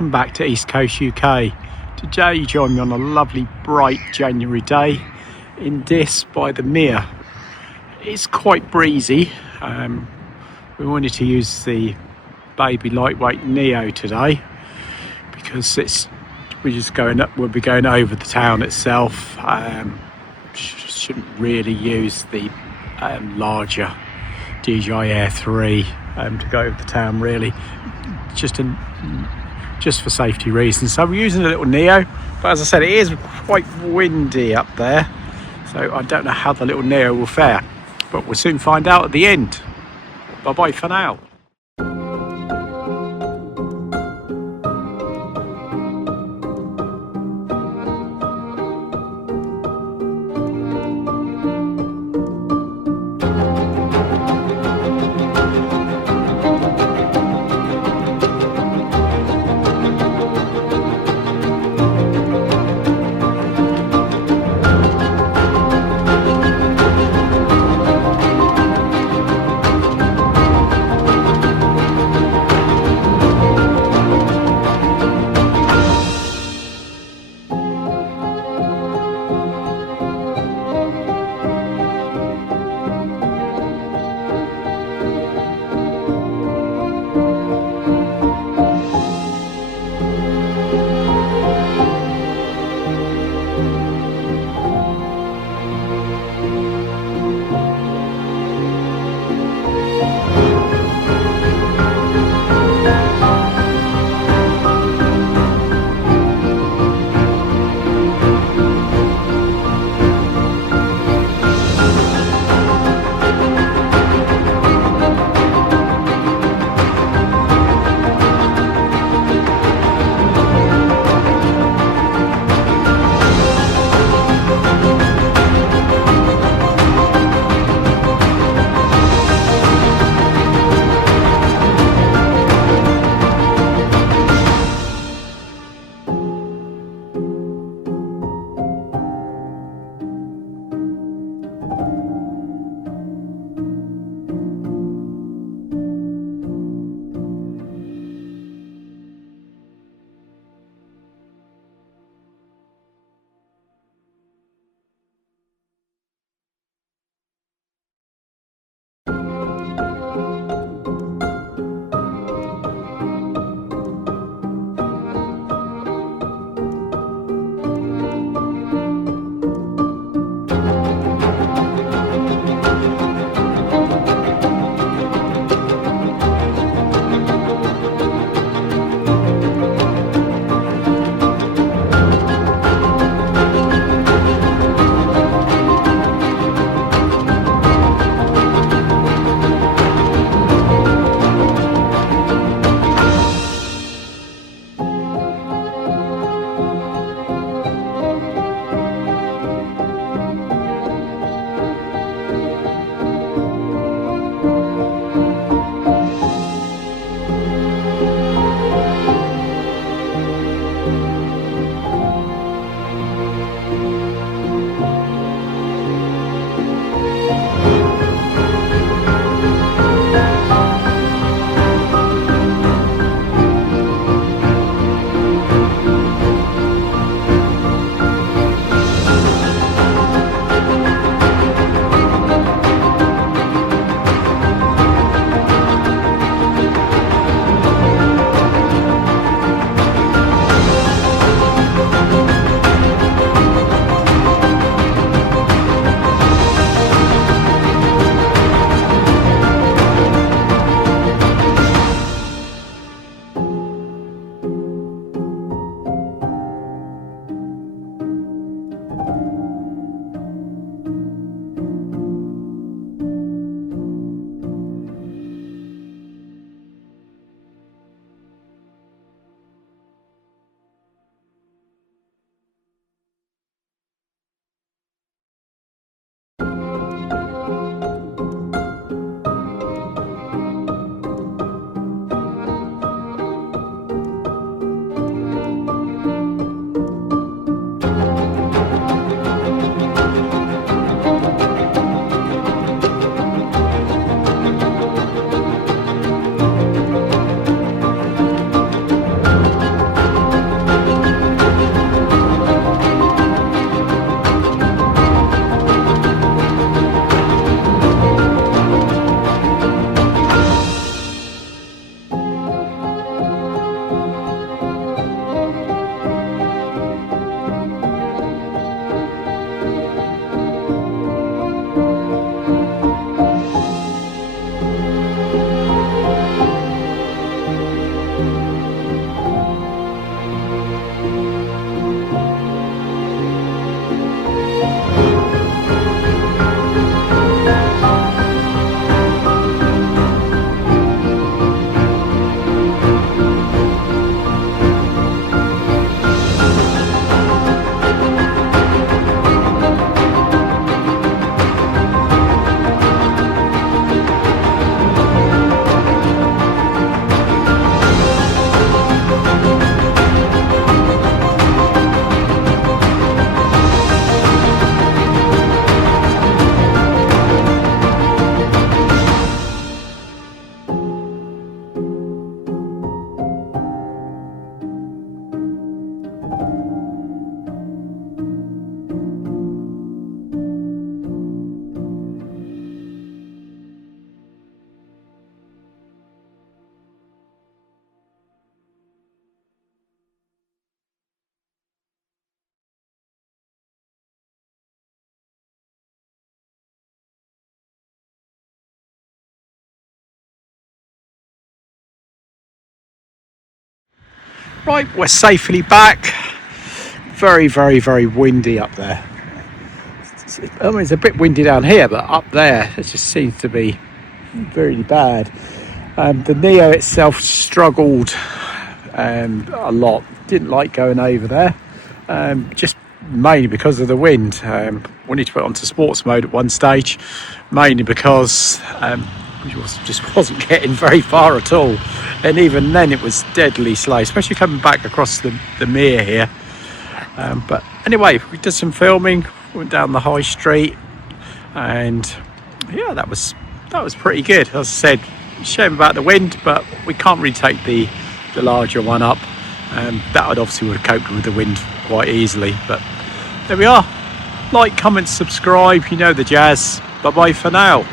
welcome back to East Coast UK. Today you join me on a lovely bright January day in Diss by the Mere. It's quite breezy. We wanted to use the baby lightweight Neo today because we'll be going over the town itself. Shouldn't really use the larger DJI Air 3 to go over the town really, just for safety reasons. So we're using a little Neo, but as I said, it is quite windy up there, so I don't know how the little Neo will fare, but we'll soon find out at the end. Bye bye for now. Right, we're safely back. Very, very, very windy up there. I mean, it's a bit windy down here, but up there it just seems to be very bad. The Neo itself struggled a lot. Didn't like going over there, just mainly because of the wind. We need to put it onto sports mode at one stage, mainly because we just wasn't getting very far at all, and even then it was deadly slow, especially coming back across the mere here. But anyway, we did some filming, went down the high street, and yeah, that was pretty good. As I said, shame about the wind, but we can't really take the larger one up. That would obviously would have coped with the wind quite easily, but there we are. Like, comment, subscribe, you know the jazz. Bye bye for now.